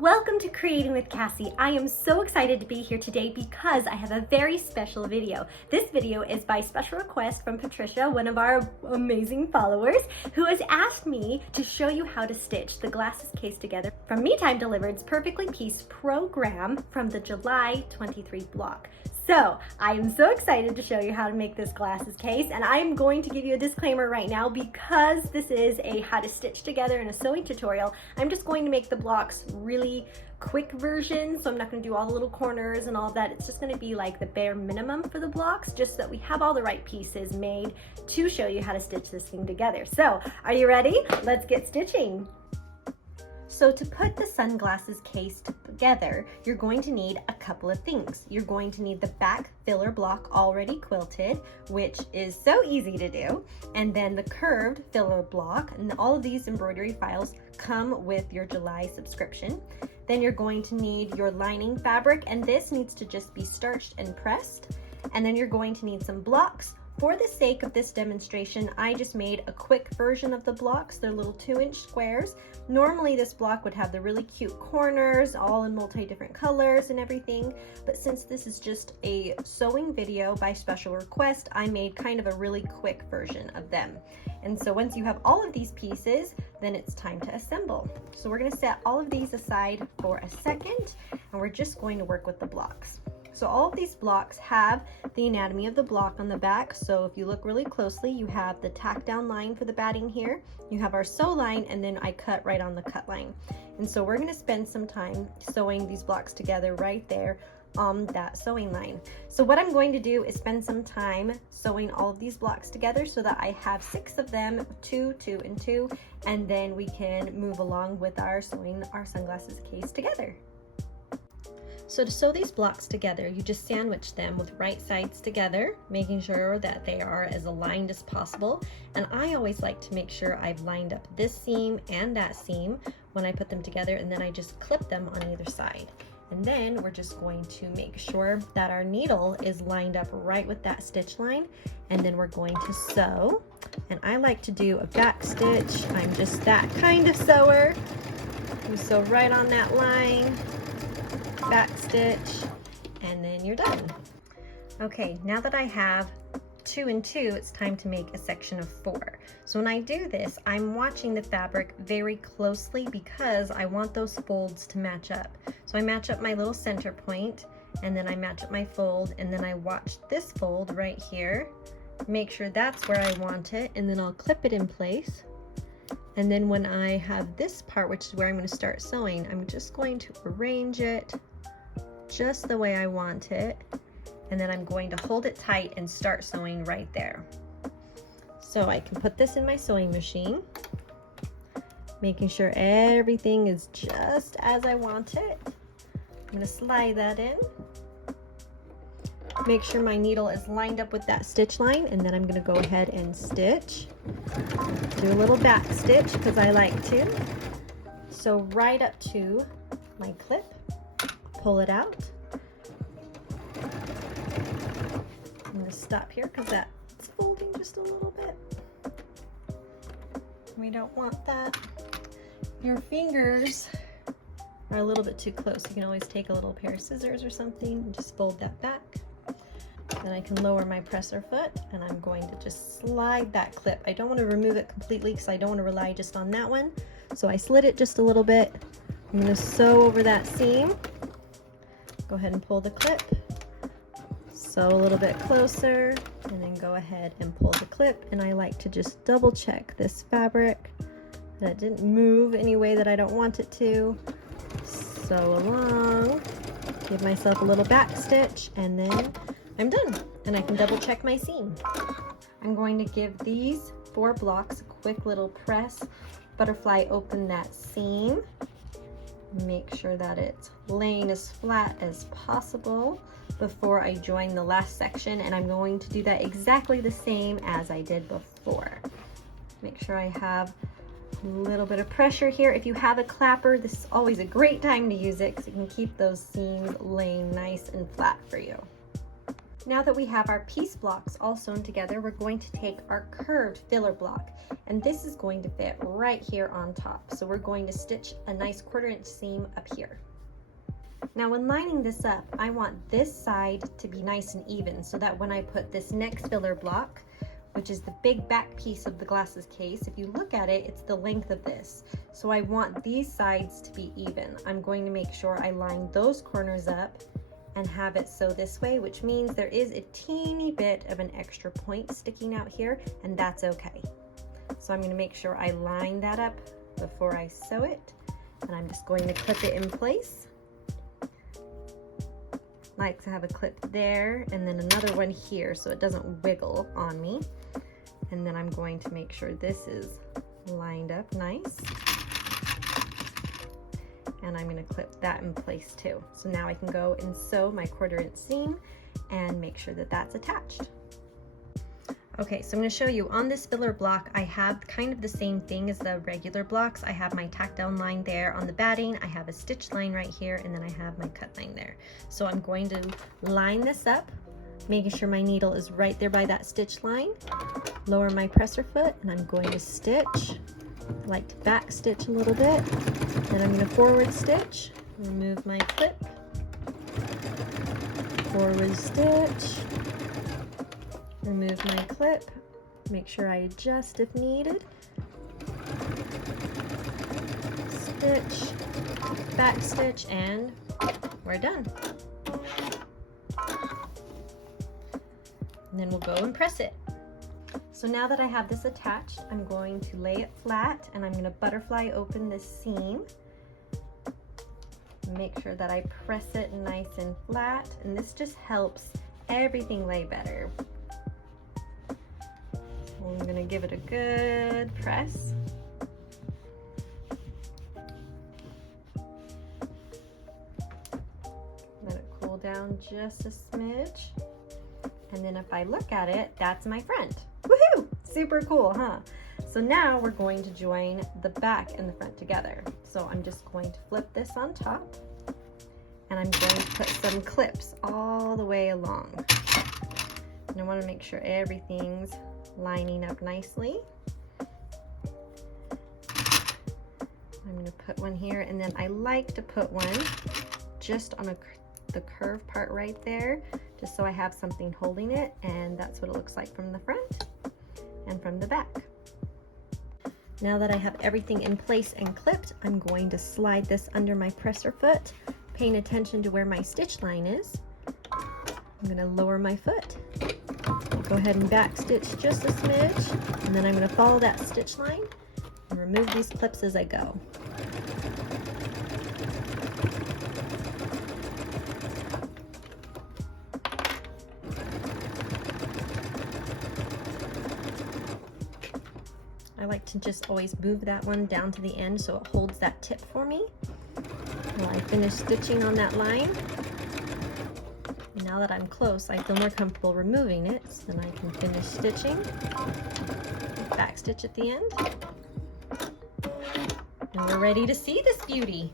Welcome to Creating with Cassie. I am so excited to be here today because I have a very special video. This video is by special request from Patricia, one of our amazing followers, who has asked me to show you how to stitch the glasses case together from Me Time Delivered's Perfectly Pieced program from the July 23 block. So I am so excited to show you how to make this glasses case, and I'm going to give you a disclaimer right now because this is a how to stitch together in a sewing tutorial. I'm just going to make the blocks really quick version, so I'm not going to do all the little corners and all of that. It's just going to be like the bare minimum for the blocks, just so that we have all the right pieces made to show you how to stitch this thing together. So are you ready? Let's get stitching. So to put the sunglasses case together, you're going to need a couple of things. You're going to need the back filler block already quilted, which is so easy to do, and then the curved filler block, and all of these embroidery files come with your July subscription. Then you're going to need your lining fabric, and this needs to just be starched and pressed. And then you're going to need some blocks. For the sake of this demonstration, I just made a quick version of the blocks. They're little 2-inch squares. Normally this block would have the really cute corners, all in multi-different colors and everything, but since this is just a sewing video by special request, I made kind of a really quick version of them. And so once you have all of these pieces, then it's time to assemble. So we're gonna set all of these aside for a second, and we're just going to work with the blocks. So all of these blocks have the anatomy of the block on the back. So if you look really closely, you have the tack down line for the batting here, you have our sew line, and then I cut right on the cut line. And so we're gonna spend some time sewing these blocks together right there on that sewing line. So what I'm going to do is spend some time sewing all of these blocks together so that I have 6 of them, 2, 2, and 2, and then we can move along with our sewing our sunglasses case together. So to sew these blocks together, you just sandwich them with right sides together, making sure that they are as aligned as possible. And I always like to make sure I've lined up this seam and that seam when I put them together, and then I just clip them on either side. And then we're just going to make sure that our needle is lined up right with that stitch line, and then we're going to sew. And I like to do a back stitch. I'm just that kind of sewer. You sew right on that line, back stitch, and then you're done. Okay, now that I have 2 and 2, it's time to make a section of 4. So when I do this, I'm watching the fabric very closely because I want those folds to match up. So I match up my little center point, and then I match up my fold, and then I watch this fold right here, make sure that's where I want it, and then I'll clip it in place. And then when I have this part, which is where I'm going to start sewing, I'm just going to arrange it just the way I want it, and then I'm going to hold it tight and start sewing right there. So I can put this in my sewing machine, making sure everything is just as I want it. I'm going to slide that in, make sure my needle is lined up with that stitch line, and then I'm going to go ahead and stitch. Do a little back stitch because I like to. So right up to my clip, pull it out. I'm going to stop here because that's folding just a little bit. We don't want that. Your fingers are a little bit too close. You can always take a little pair of scissors or something and just fold that back. Then I can lower my presser foot, and I'm going to just slide that clip. I don't want to remove it completely because I don't want to rely just on that one. So I slid it just a little bit. I'm going to sew over that seam. Go ahead and pull the clip. Sew a little bit closer, and then go ahead and pull the clip. And I like to just double check this fabric that it didn't move any way that I don't want it to. Sew along, give myself a little back stitch, and then I'm done, and I can double check my seam. I'm going to give these 4 blocks a quick little press, butterfly open that seam, make sure that it's laying as flat as possible before I join the last section, and I'm going to do that exactly the same as I did before. Make sure I have a little bit of pressure here. If you have a clapper, this is always a great time to use it because it can keep those seams laying nice and flat for you. Now that we have our piece blocks all sewn together, we're going to take our curved filler block, and this is going to fit right here on top. So we're going to stitch a nice 1/4 inch seam up here. Now when lining this up, I want this side to be nice and even so that when I put this next filler block, which is the big back piece of the glasses case, if you look at it, it's the length of this. So I want these sides to be even. I'm going to make sure I line those corners up and have it sew this way, which means there is a teeny bit of an extra point sticking out here, and that's okay. So I'm going to make sure I line that up before I sew it, and I'm just going to clip it in place. Like to have a clip there and then another one here so it doesn't wiggle on me. And then I'm going to make sure this is lined up nice. And I'm going to clip that in place too. So now I can go and sew my 1/4 inch seam and make sure that that's attached. Okay, so I'm going to show you on this filler block, I have kind of the same thing as the regular blocks. I have my tack down line there on the batting, I have a stitch line right here, and then I have my cut line there. So I'm going to line this up, making sure my needle is right there by that stitch line, lower my presser foot, and I'm going to stitch. I like to back stitch a little bit, then I'm going to forward stitch, remove my clip, forward stitch, remove my clip, make sure I adjust if needed, stitch, back stitch, and we're done. And then we'll go and press it. So now that I have this attached, I'm going to lay it flat and I'm going to butterfly open this seam. Make sure that I press it nice and flat, and this just helps everything lay better. I'm going to give it a good press. Let it cool down just a smidge. And then if I look at it, that's my front. Woohoo! Super cool, huh? So now we're going to join the back and the front together. So I'm just going to flip this on top, and I'm going to put some clips all the way along. And I want to make sure everything's lining up nicely. I'm going to put one here, and then I like to put one just on the curved part right there, just so I have something holding it, and that's what it looks like from the front and from the back. Now that I have everything in place and clipped, I'm going to slide this under my presser foot, paying attention to where my stitch line is. I'm going to lower my foot, go ahead and back stitch just a smidge, and then I'm going to follow that stitch line and remove these clips as I go. I like to just always move that one down to the end so it holds that tip for me while I finish stitching on that line. Now that I'm close, I feel more comfortable removing it, so then I can finish stitching, back stitch at the end, and we're ready to see this beauty.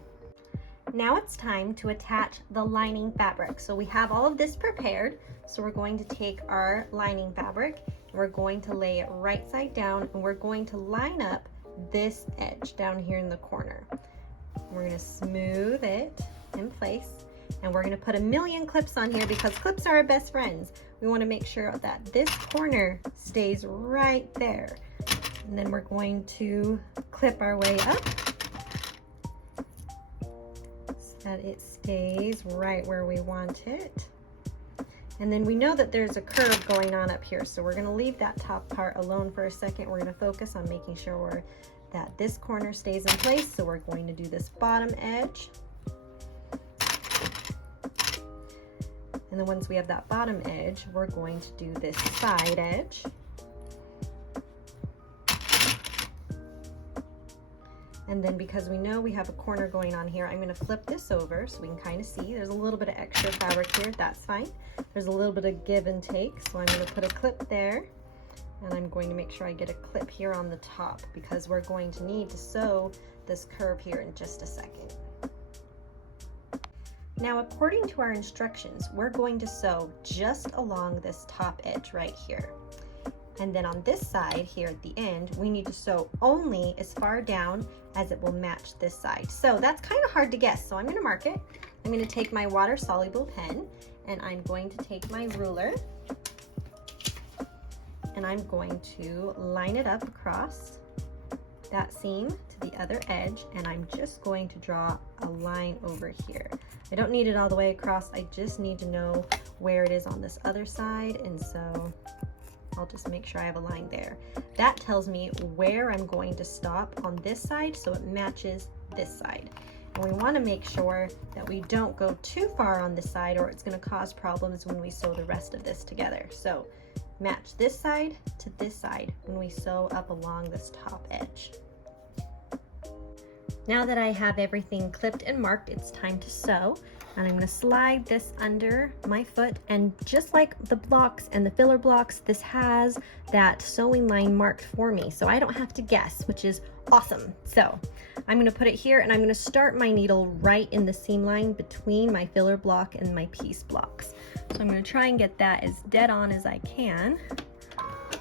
Now it's time to attach the lining fabric. So we have all of this prepared, so we're going to take our lining fabric, we're going to lay it right side down, and we're going to line up this edge down here in the corner. We're going to smooth it in place, and we're going to put a million clips on here because clips are our best friends. We want to make sure that this corner stays right there, and then we're going to clip our way up so that it stays right where we want it. And then we know that there's a curve going on up here, so we're going to leave that top part alone for a second. We're going to focus on making sure that this corner stays in place, so we're going to do this bottom edge. And then once we have that bottom edge, we're going to do this side edge. And then because we know we have a corner going on here, I'm going to flip this over so we can kind of see. There's a little bit of extra fabric here, that's fine. There's a little bit of give and take, so I'm going to put a clip there, and I'm going to make sure I get a clip here on the top because we're going to need to sew this curve here in just a second. Now, according to our instructions, we're going to sew just along this top edge right here. And then on this side here at the end, we need to sew only as far down as it will match this side. So that's kind of hard to guess, so I'm going to mark it. I'm going to take my water-soluble pen, and I'm going to take my ruler, and I'm going to line it up across that seam to the other edge, and I'm just going to draw a line over here. I don't need it all the way across, I just need to know where it is on this other side, and so I'll just make sure I have a line there. That tells me where I'm going to stop on this side so it matches this side. And we want to make sure that we don't go too far on this side or it's going to cause problems when we sew the rest of this together. So match this side to this side when we sew up along this top edge. Now that I have everything clipped and marked, it's time to sew. And I'm going to slide this under my foot, and just like the blocks and the filler blocks, this has that sewing line marked for me, so I don't have to guess, which is awesome. So I'm going to put it here, and I'm going to start my needle right in the seam line between my filler block and my piece blocks. So I'm going to try and get that as dead on as I can.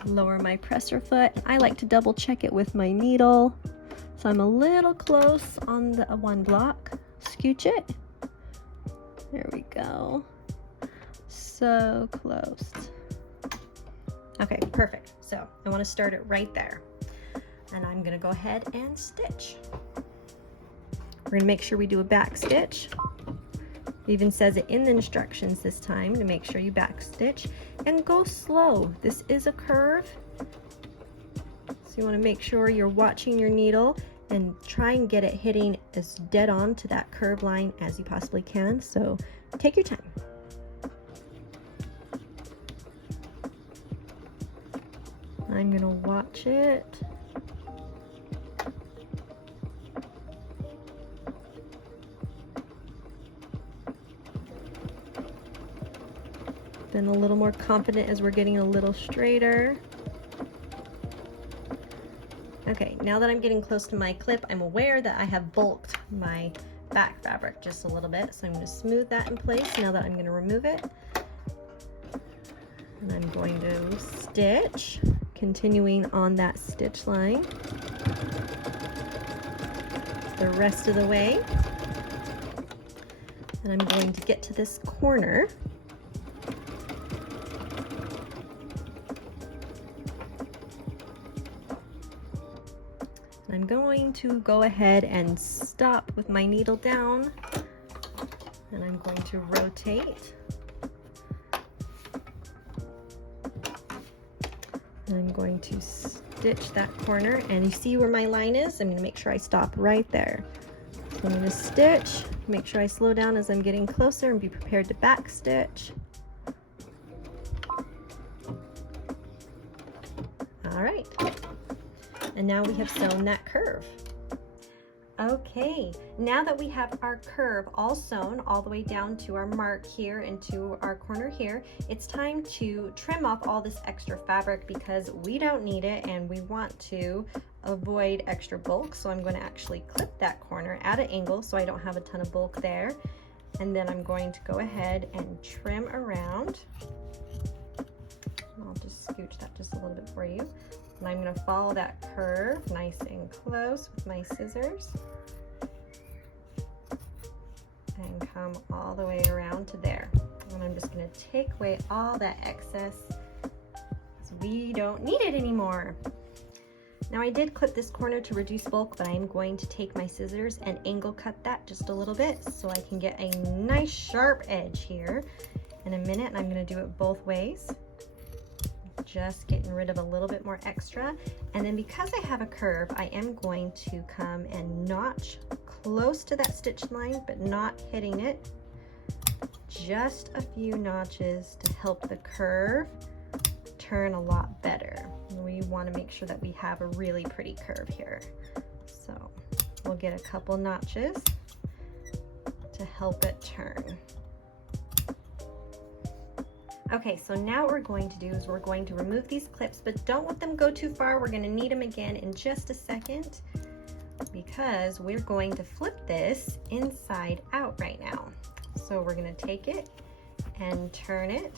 Lower my presser foot. I like to double check it with my needle, so I'm a little close on the one block. Scooch it. There we go. So close. Okay, perfect. So I want to start it right there. And I'm going to go ahead and stitch. We're going to make sure we do a back stitch. It even says it in the instructions this time to make sure you back stitch and go slow. This is a curve, so you want to make sure you're watching your needle and try and get it hitting as dead on to that curve line as you possibly can. So take your time. I'm gonna watch it. Been a little more confident as we're getting a little straighter. Okay, now that I'm getting close to my clip, I'm aware that I have bulked my back fabric just a little bit, so I'm going to smooth that in place now that I'm going to remove it. And I'm going to stitch, continuing on that stitch line the rest of the way. And I'm going to get to this corner. I'm going to go ahead and stop with my needle down, and I'm going to rotate. And I'm going to stitch that corner, and you see where my line is? I'm going to make sure I stop right there. So I'm going to stitch, make sure I slow down as I'm getting closer, and be prepared to back stitch. All right. And now we have sewn that curve. Okay, now that we have our curve all sewn all the way down to our mark here and to our corner here, it's time to trim off all this extra fabric because we don't need it and we want to avoid extra bulk. So I'm going to actually clip that corner at an angle so I don't have a ton of bulk there. And then I'm going to go ahead and trim around. I'll just scooch that just a little bit for you. And I'm going to follow that curve nice and close with my scissors and come all the way around to there. And I'm just going to take away all that excess because we don't need it anymore. Now I did clip this corner to reduce bulk, but I'm going to take my scissors and angle cut that just a little bit so I can get a nice sharp edge here in a minute. And I'm going to do it both ways. Just getting rid of a little bit more extra. And then because I have a curve, I am going to come and notch close to that stitch line, but not hitting it. Just a few notches to help the curve turn a lot better. We want to make sure that we have a really pretty curve here. So we'll get a couple notches to help it turn. Okay, so now what we're going to do is we're going to remove these clips, but don't let them go too far. We're going to need them again in just a second because we're going to flip this inside out right now. So we're gonna take it and turn it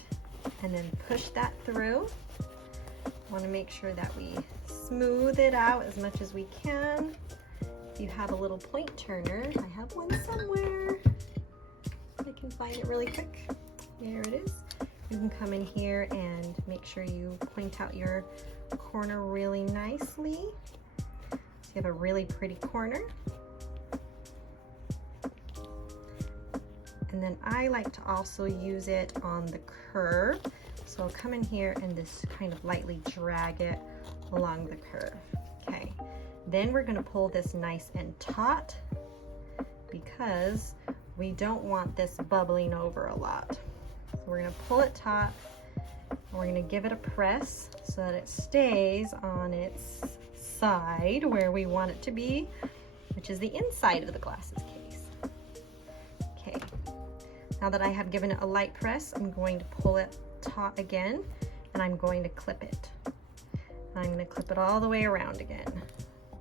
and then push that through. Want to make sure that we smooth it out as much as we can. If you have a little point turner, I have one somewhere. I can find it really quick. There it is. You can come in here and make sure you point out your corner really nicely. So you have a really pretty corner. And then I like to also use it on the curve. So I'll come in here and just kind of lightly drag it along the curve. Okay, then we're gonna pull this nice and taut because we don't want this bubbling over a lot. So we're gonna pull it taut and we're gonna give it a press so that it stays on its side where we want it to be, which is the inside of the glasses case. Okay, now that I have given it a light press, I'm going to pull it taut again and I'm going to clip it. I'm going to clip it all the way around again,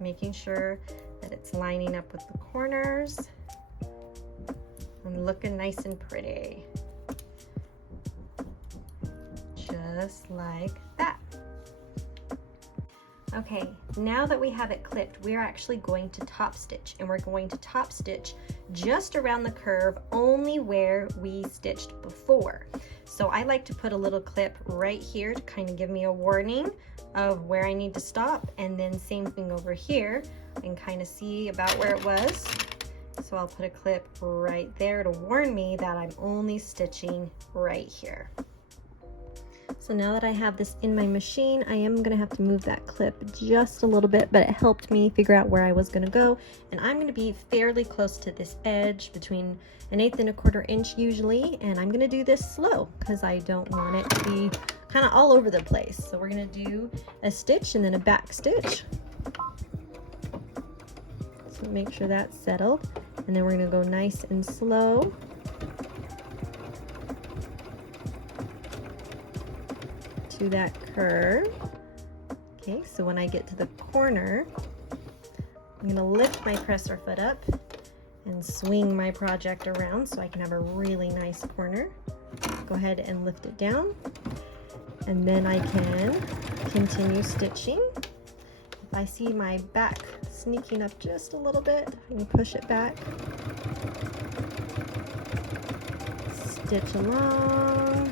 making sure that it's lining up with the corners and looking nice and pretty. Just like that. Okay, now that we have it clipped, we're actually going to top stitch, and we're going to top stitch just around the curve, only where we stitched before. So I like to put a little clip right here to kind of give me a warning of where I need to stop, and then same thing over here and kind of see about where it was. So I'll put a clip right there to warn me that I'm only stitching right here. So now that I have this in my machine, I am gonna have to move that clip just a little bit, but it helped me figure out where I was gonna go. And I'm gonna be fairly close to this edge, between 1/8 and 1/4 inch usually. And I'm gonna do this slow because I don't want it to be kind of all over the place. So we're gonna do a stitch and then a back stitch. So make sure that's settled. And then we're gonna go nice and slow. To that curve. Okay, so when I get to the corner, I'm gonna lift my presser foot up and swing my project around so I can have a really nice corner. Go ahead and lift it down, and then I can continue stitching. If I see my back sneaking up just a little bit, I can push it back, stitch along.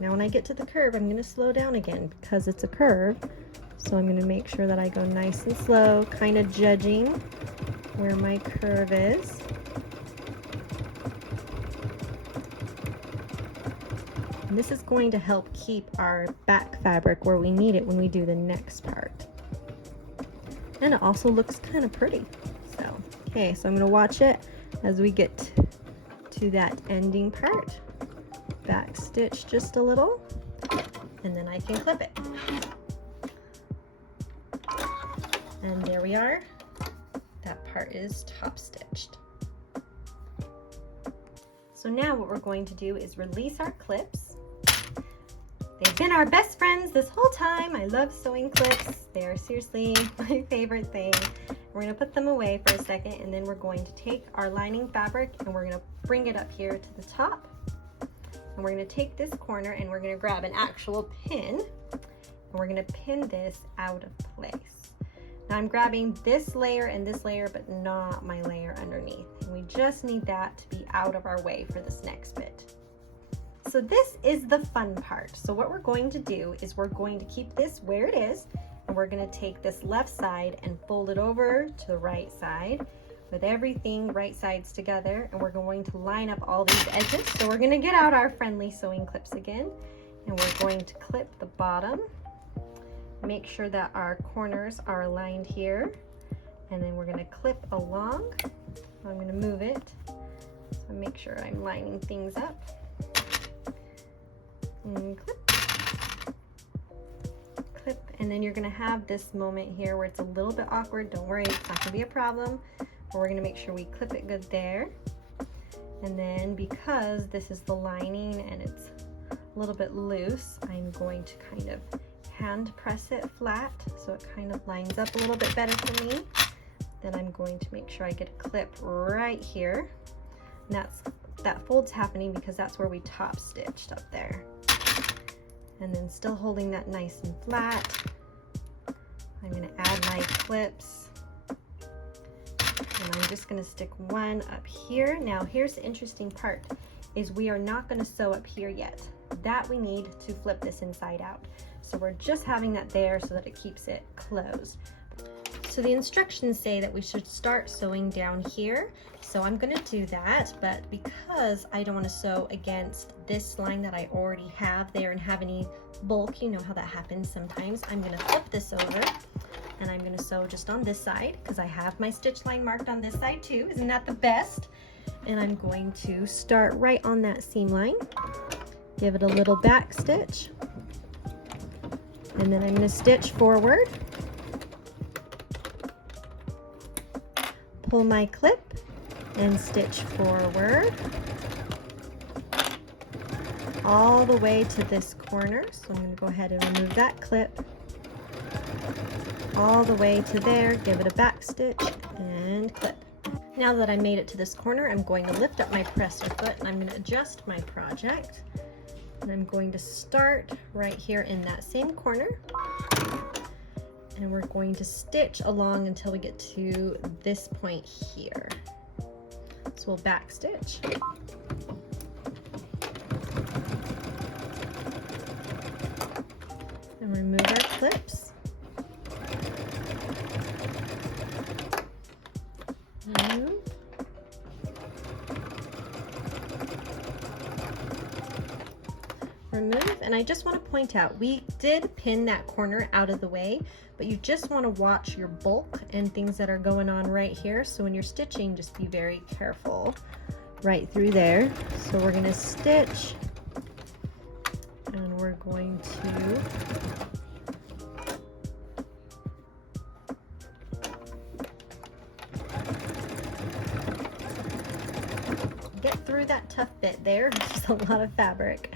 Now when I get to the curve, I'm going to slow down again because it's a curve. So I'm going to make sure that I go nice and slow, kind of judging where my curve is. And this is going to help keep our back fabric where we need it when we do the next part. And it also looks kind of pretty. So, okay, so I'm going to watch it as we get to that ending part. Back stitch just a little, and then I can clip it. And there we are. That part is top stitched. So now what we're going to do is release our clips. They've been our best friends this whole time. I love sewing clips. They are seriously my favorite thing. We're going to put them away for a second, and then we're going to take our lining fabric and we're going to bring it up here to the top. And we're going to take this corner and we're going to grab an actual pin, and we're going to pin this out of place. Now I'm grabbing this layer and this layer, but not my layer underneath. And we just need that to be out of our way for this next bit. So this is the fun part. So what we're going to do is we're going to keep this where it is, and we're going to take this left side and fold it over to the right side, with everything right sides together, and we're going to line up all these edges. So we're going to get out our friendly sewing clips again, and we're going to clip the bottom, make sure that our corners are aligned here, and then we're going to clip along. I'm going to move it, so make sure I'm lining things up, and clip, and then you're going to have this moment here where it's a little bit awkward. Don't worry, it's not going to be a problem. We're going to make sure we clip it good there. And then because this is the lining and it's a little bit loose, I'm going to kind of hand press it flat so it kind of lines up a little bit better for me. Then I'm going to make sure I get a clip right here. And that fold's happening because that's where we top stitched up there. And then still holding that nice and flat, I'm going to add my clips. And I'm just going to stick one up here. Now here's the interesting part, is we are not going to sew up here yet. That we need to flip this inside out. So we're just having that there so that it keeps it closed. So the instructions say that we should start sewing down here. So I'm going to do that, but because I don't want to sew against this line that I already have there and have any bulk, you know how that happens sometimes, I'm going to flip this over and I'm going to sew just on this side because I have my stitch line marked on this side too. Isn't that the best? And I'm going to start right on that seam line, give it a little back stitch, and then I'm going to stitch forward, pull my clip and stitch forward all the way to this corner. So I'm going to go ahead and remove that clip all the way to there, give it a back stitch and clip. Now that I made it to this corner, I'm going to lift up my presser foot and I'm going to adjust my project. And I'm going to start right here in that same corner. And we're going to stitch along until we get to this point here. So we'll back stitch. And remove our clips. Remove, and I just want to point out, we did pin that corner out of the way, but you just want to watch your bulk and things that are going on right here. So when you're stitching, just be very careful right through there. So we're going to stitch, and we're going to get through that tough bit there. It's just a lot of fabric.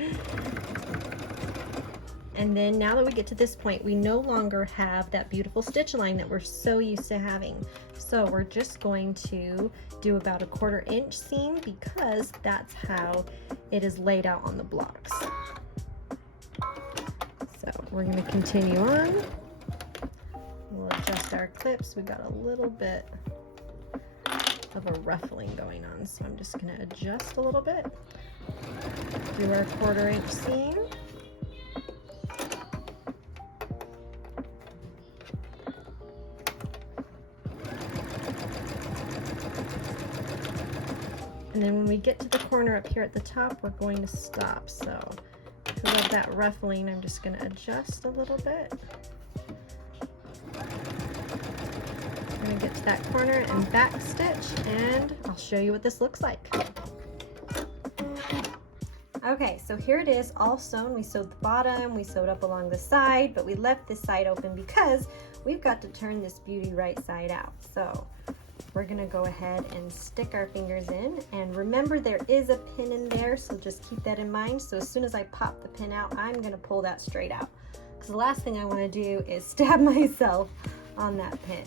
And then now that we get to this point, we no longer have that beautiful stitch line that we're so used to having. So we're just going to do about a 1/4 inch seam because that's how it is laid out on the blocks. So we're going to continue on. We'll adjust our clips. We got a little bit of a ruffling going on, so I'm just going to adjust a little bit. Do our 1/4 inch seam. And then when we get to the corner up here at the top, we're going to stop. So because of that ruffling, I'm just going to adjust a little bit. I'm going to get to that corner and back stitch, and I'll show you what this looks like. Okay, so here it is all sewn. We sewed the bottom, we sewed up along the side, but we left this side open because we've got to turn this beauty right side out. So we're gonna go ahead and stick our fingers in, and remember there is a pin in there, so just keep that in mind. So as soon as I pop the pin out, I'm gonna pull that straight out, because the last thing I want to do is stab myself on that pin.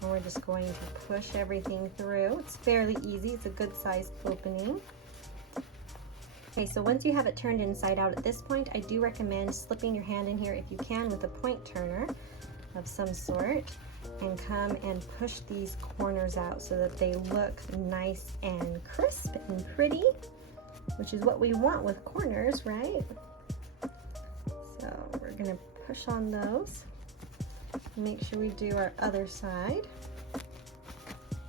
And we're just going to push everything through. It's fairly easy, it's a good sized opening. Okay, so once you have it turned inside out at this point, I do recommend slipping your hand in here if you can with a point turner of some sort, and come and push these corners out so that they look nice and crisp and pretty, which is what we want with corners, right? So we're going to push on those. Make sure we do our other side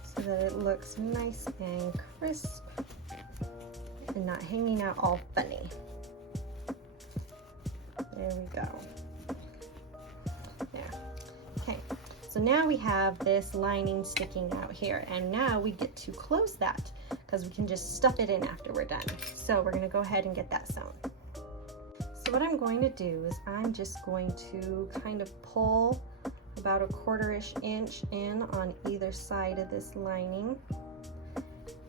so that it looks nice and crisp and not hanging out all funny. There we go. There. Okay, so now we have this lining sticking out here, and now we get to close that because we can just stuff it in after we're done. So we're going to go ahead and get that sewn. So what I'm going to do is I'm just going to kind of pull about a 1/4 inch in on either side of this lining,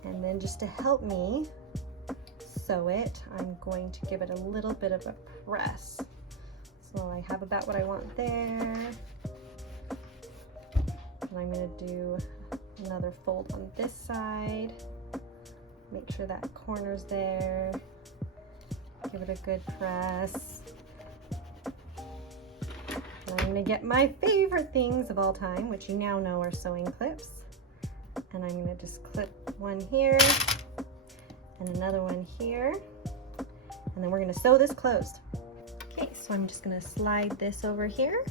and then just to help me sew it, I'm going to give it a little bit of a press. So I have about what I want there, and I'm going to do another fold on this side, Make sure that corner's there. Give it a good press. And I'm gonna get my favorite things of all time, which you now know are sewing clips. And I'm gonna just clip one here and another one here. And then we're gonna sew this closed. Okay, so I'm just gonna slide this over here.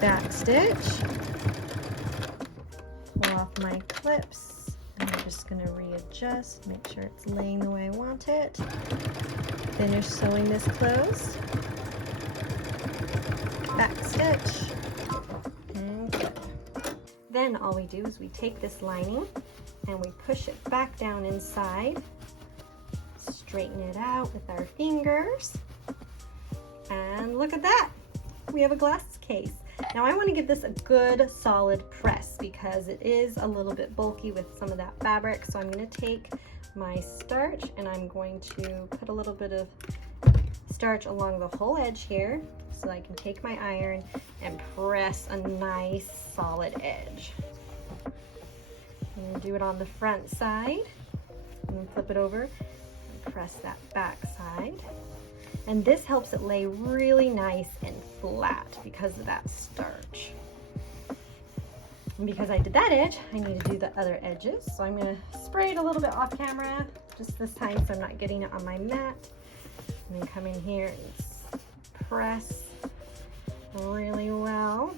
Back stitch. Pull off my clips. And I'm just gonna readjust, make sure it's laying the way I want it. Finish sewing this closed. Back stitch. And good. Then all we do is we take this lining and we push it back down inside. Straighten it out with our fingers. And look at that. We have a glass case. Now I want to give this a good solid press because it is a little bit bulky with some of that fabric. So I'm going to take my starch and I'm going to put a little bit of starch along the whole edge here so I can take my iron and press a nice solid edge. I'm going to do it on the front side and then flip it over and press that back side. And this helps it lay really nice and flat because of that starch. And because I did that edge, I need to do the other edges. So I'm gonna spray it a little bit off camera, just this time so I'm not getting it on my mat. And then come in here and press really well.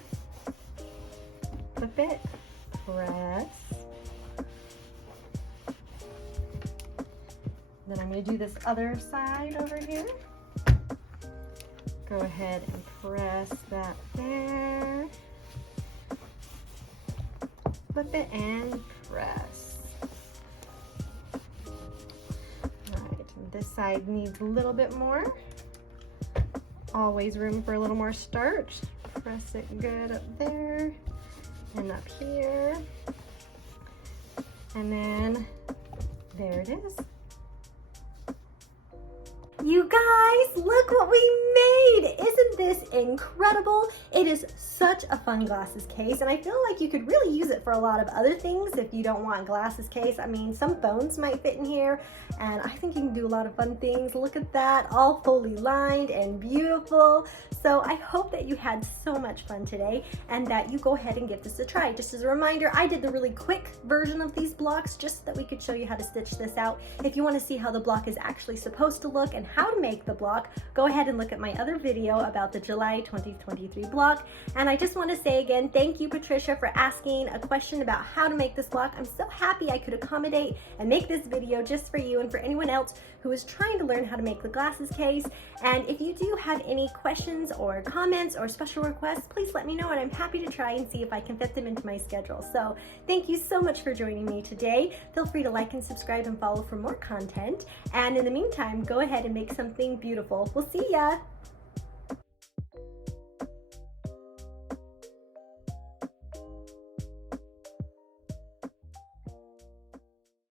Flip it, press. Then I'm gonna do this other side over here. Go ahead and press that there. Flip it and press. All right, and this side needs a little bit more. Always room for a little more starch. Press it good up there and up here. And then there it is. You guys, look what we made! Isn't this incredible? It is such a fun glasses case, and I feel like you could really use it for a lot of other things if you don't want glasses case. I mean, some phones might fit in here, and I think you can do a lot of fun things. Look at that, all fully lined and beautiful. So I hope that you had so much fun today and that you go ahead and give this a try. Just as a reminder, I did the really quick version of these blocks just so that we could show you how to stitch this out. If you want to see how the block is actually supposed to look and how to make the block, go ahead and look at my other video about the July 2023 block. And I just want to say again, thank you, Patricia, for asking a question about how to make this block. I'm so happy I could accommodate and make this video just for you and for anyone else who is trying to learn how to make the glasses case. And if you do have any questions or comments or special requests, please let me know and I'm happy to try and see if I can fit them into my schedule. So thank you so much for joining me today. Feel free to like and subscribe and follow for more content. And in the meantime, go ahead and make something beautiful. We'll see ya.